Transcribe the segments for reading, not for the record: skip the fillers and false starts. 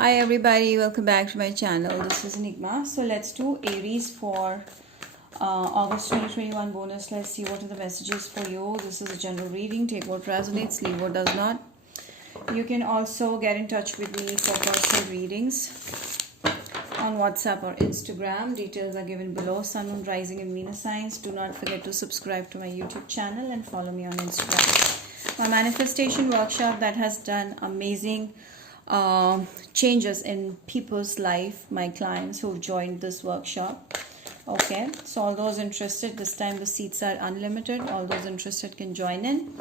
Hi everybody, welcome back to my channel. This is Enigma. So let's do Aries for August 2021 bonus. Let's see what are the messages for you. This is a general reading. Take what resonates, leave what does not. You can also get in touch with me for personal readings on WhatsApp or Instagram. Details are given below. Sun, Moon, Rising and Venus signs. Do not forget to subscribe to my YouTube channel and follow me on Instagram. My manifestation workshop that has done amazing changes in people's life, my clients who've joined this workshop. Okay, so all those interested, this time the seats are unlimited. All those interested can join in,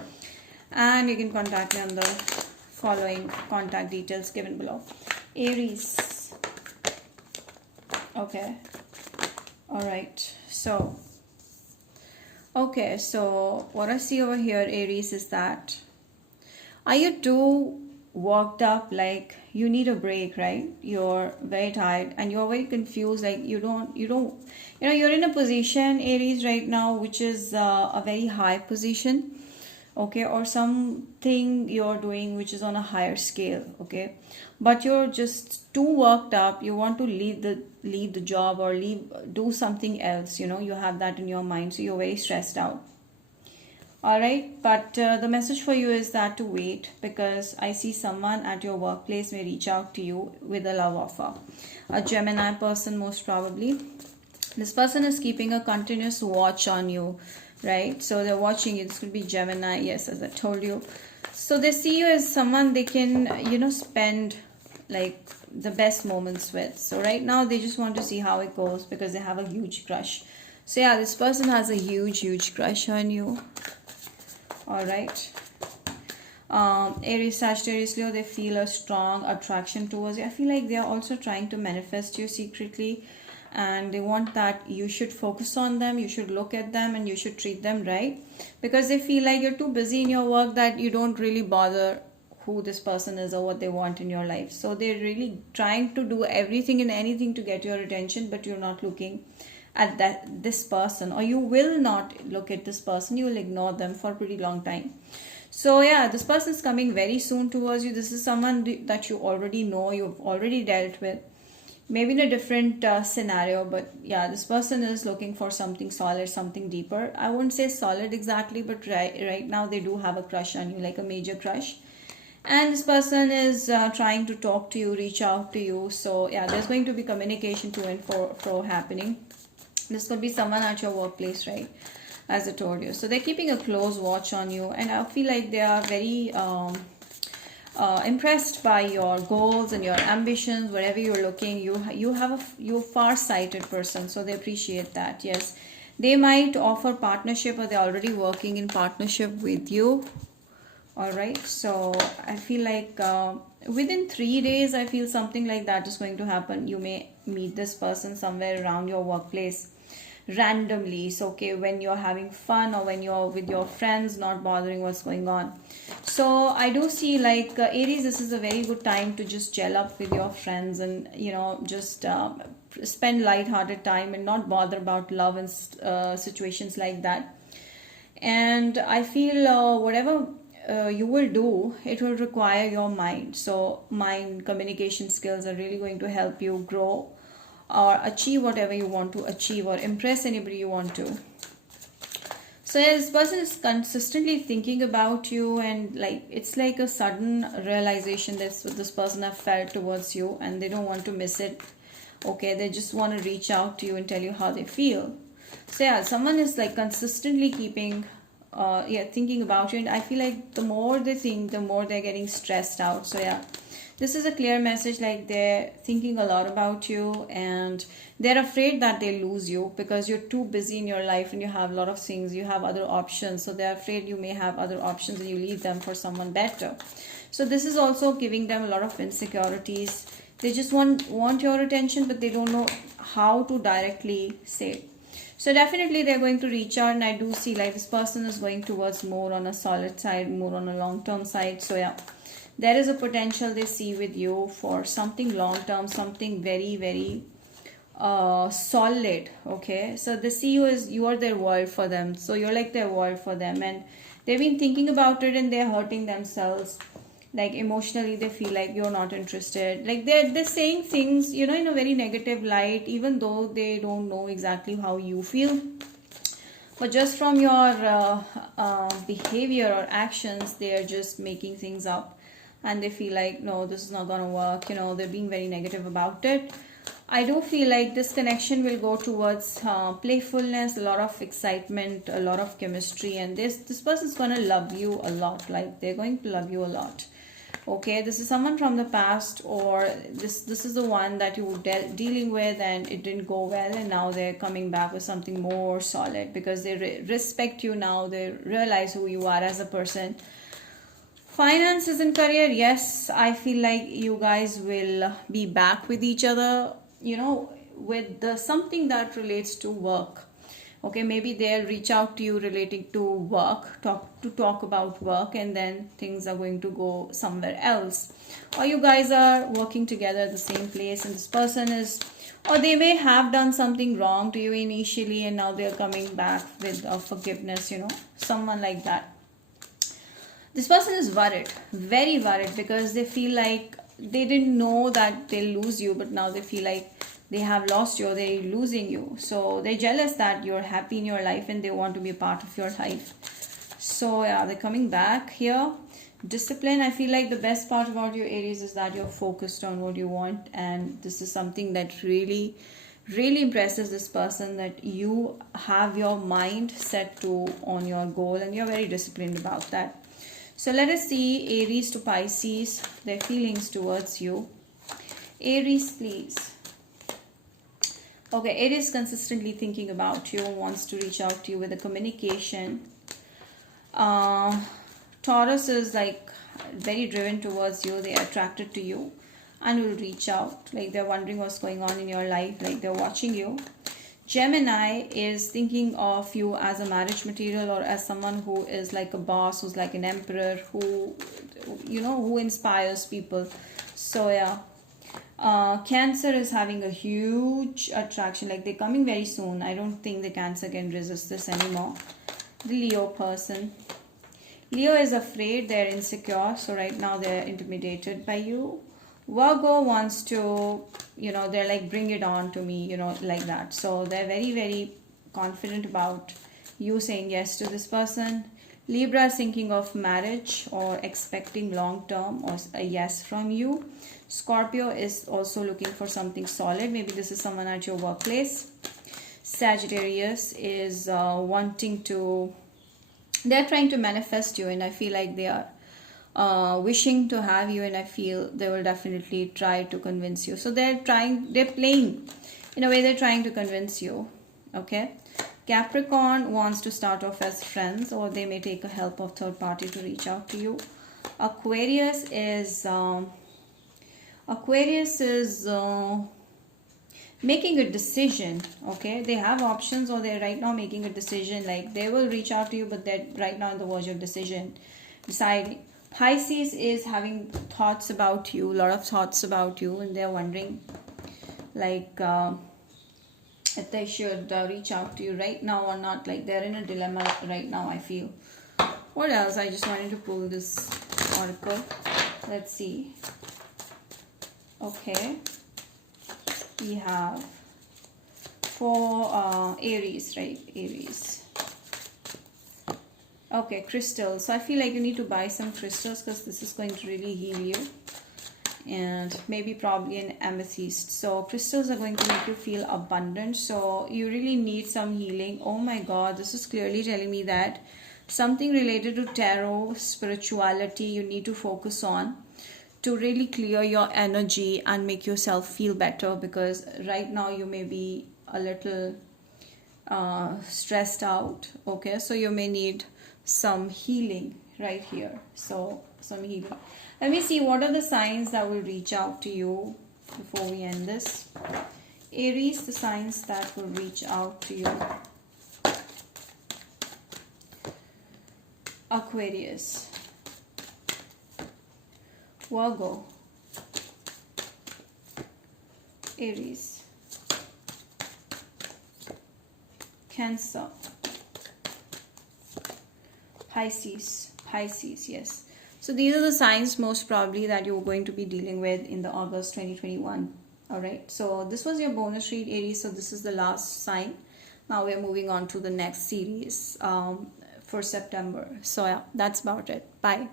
and you can contact me on the following contact details given below. Aries. Okay, all right, so what I see over here, Aries, is that are you too worked up, like you need a break, right? You're very tired and you're very confused, like you're in a position, Aries, right now, which is a very high position, okay, or something you're doing which is on a higher scale, okay, but you're just too worked up. You want to leave the job or do something else, you have that in your mind, so you're very stressed out. All right, but the message for you is that to wait, because I see someone at your workplace may reach out to you with a love offer. A Gemini person, most probably. This person is keeping a continuous watch on you, right? So they're watching you. This could be Gemini, yes, as I told you. So they see you as someone they can, spend like the best moments with. So right now they just want to see how it goes because they have a huge crush. So yeah, this person has a huge crush on you. All right, Aries, Sagittarius, Leo, they feel a strong attraction towards you. I feel like they are also trying to manifest you secretly, and they want that you should focus on them, you should look at them, and you should treat them right, because they feel like you're too busy in your work that you don't really bother who this person is or what they want in your life. So they're really trying to do everything and anything to get your attention, but you're not looking at this person, or you will not look at this person. You will ignore them for a pretty long time. So yeah, this person is coming very soon towards you. This is someone that you already know, you've already dealt with, maybe in a different scenario, but yeah, this person is looking for something solid, something deeper. I wouldn't say solid exactly, but right now they do have a crush on you, like a major crush, and this person is trying to talk to you, reach out to you. So yeah, there's going to be communication to and fro happening. This could be someone at your workplace, right? As I told you. So they're keeping a close watch on you, and I feel like they are very impressed by your goals and your ambitions. Wherever you're looking, you're far-sighted person, so they appreciate that. Yes, they might offer partnership, or they're already working in partnership with you. All right, so I feel like within 3 days, I feel something like that is going to happen. You may meet this person somewhere around your workplace randomly. So okay, when you're having fun or when you're with your friends, not bothering what's going on. So I do see, like Aries, this is a very good time to just gel up with your friends and just spend light-hearted time and not bother about love and situations like that. And I feel whatever you will do, it will require your mind. So mind communication skills are really going to help you grow or achieve whatever you want to achieve, or impress anybody you want to. So yeah, this person is consistently thinking about you, and like it's like a sudden realization that's what this person have felt towards you, and they don't want to miss it. Okay, they just want to reach out to you and tell you how they feel. So yeah, someone is like consistently keeping thinking about you, and I feel like the more they think, the more they're getting stressed out. So yeah, this is a clear message, like they're thinking a lot about you, and they're afraid that they lose you because you're too busy in your life and you have a lot of things, you have other options. So they're afraid you may have other options and you leave them for someone better. So this is also giving them a lot of insecurities. They just want your attention, but they don't know how to directly say it. So definitely they're going to reach out, and I do see like this person is going towards more on a solid side, more on a long-term side. So yeah, there is a potential they see with you for something long-term, something very solid. Okay, so they see you as you are their world for them. So you're like their world for them, and they've been thinking about it and they're hurting themselves Like emotionally they feel like you're not interested, like they're saying things, you know, in a very negative light, even though they don't know exactly how you feel. But just from your behavior or actions, they are just making things up, and they feel like, no, this is not gonna work, you know, they're being very negative about it. I do feel like this connection will go towards playfulness, a lot of excitement, a lot of chemistry, and this person's gonna love you a lot, like they're going to love you a lot. Okay, this is someone from the past, or this is the one that you were dealing with and it didn't go well, and now they're coming back with something more solid because they respect you now, they realize who you are as a person. Finances and career, yes, I feel like you guys will be back with each other, you know, with something that relates to work. Okay, maybe they'll reach out to you relating to work, talk about work, and then things are going to go somewhere else. Or you guys are working together at the same place, and this person is, or they may have done something wrong to you initially, and now they're coming back with forgiveness, you know, someone like that. This person is worried, very worried, because they feel like they didn't know that they'll lose you, but now they feel like they have lost you or they're losing you. So they're jealous that you're happy in your life and they want to be a part of your life. So yeah, they're coming back here. Discipline, I feel like the best part about your Aries is that you're focused on what you want, and this is something that really impresses this person, that you have your mind set to on your goal and you're very disciplined about that. So let us see Aries to Pisces, their feelings towards you. Aries, please. Okay, Aries consistently thinking about you, wants to reach out to you with a communication. Taurus is like very driven towards you, they are attracted to you and will reach out, like they're wondering what's going on in your life, like they're watching you. Gemini is thinking of you as a marriage material, or as someone who is like a boss, who's like an emperor, who, you know, who inspires people. So yeah, Cancer is having a huge attraction, like they're coming very soon. I don't think the Cancer can resist this anymore. The Leo person, Leo is afraid, they're insecure, so right now they're intimidated by you. Virgo wants to, you know, they're like, bring it on to me, you know, like that. So they're very confident about you saying yes to this person. Libra is thinking of marriage or expecting long term or a yes from you. Scorpio is also looking for something solid. Maybe this is someone at your workplace. Sagittarius is wanting to, they're trying to manifest you, and I feel like they are wishing to have you, and I feel they will definitely try to convince you. So they're playing in a way, they're trying to convince you. Okay, Capricorn wants to start off as friends, or they may take a help of third party to reach out to you. Aquarius is making a decision. Okay, they have options, or they're right now making a decision, like they will reach out to you, but they're right now on the verge of deciding. Pisces is having thoughts about you, a lot of thoughts about you, and they're wondering like if they should reach out to you right now or not. Like they're in a dilemma right now, I feel. What else? I just wanted to pull this oracle. Let's see. Okay, we have for Aries, right? Aries. Okay, crystals. So I feel like you need to buy some crystals, because this is going to really heal you. And maybe probably an amethyst. So crystals are going to make you feel abundant. So you really need some healing. Oh my God, this is clearly telling me that something related to tarot, spirituality, you need to focus on to really clear your energy and make yourself feel better, because right now you may be a little stressed out. Okay, so you may need some healing right here. So some healing. Let me see what are the signs that will reach out to you before we end this. Aries, the signs that will reach out to you. Aquarius, Virgo, Aries, Cancer, Pisces, yes. So these are the signs most probably that you're going to be dealing with in the August 2021. All right, so this was your bonus read, Aries. So this is the last sign. Now we're moving on to the next series for September. So yeah, that's about it. Bye.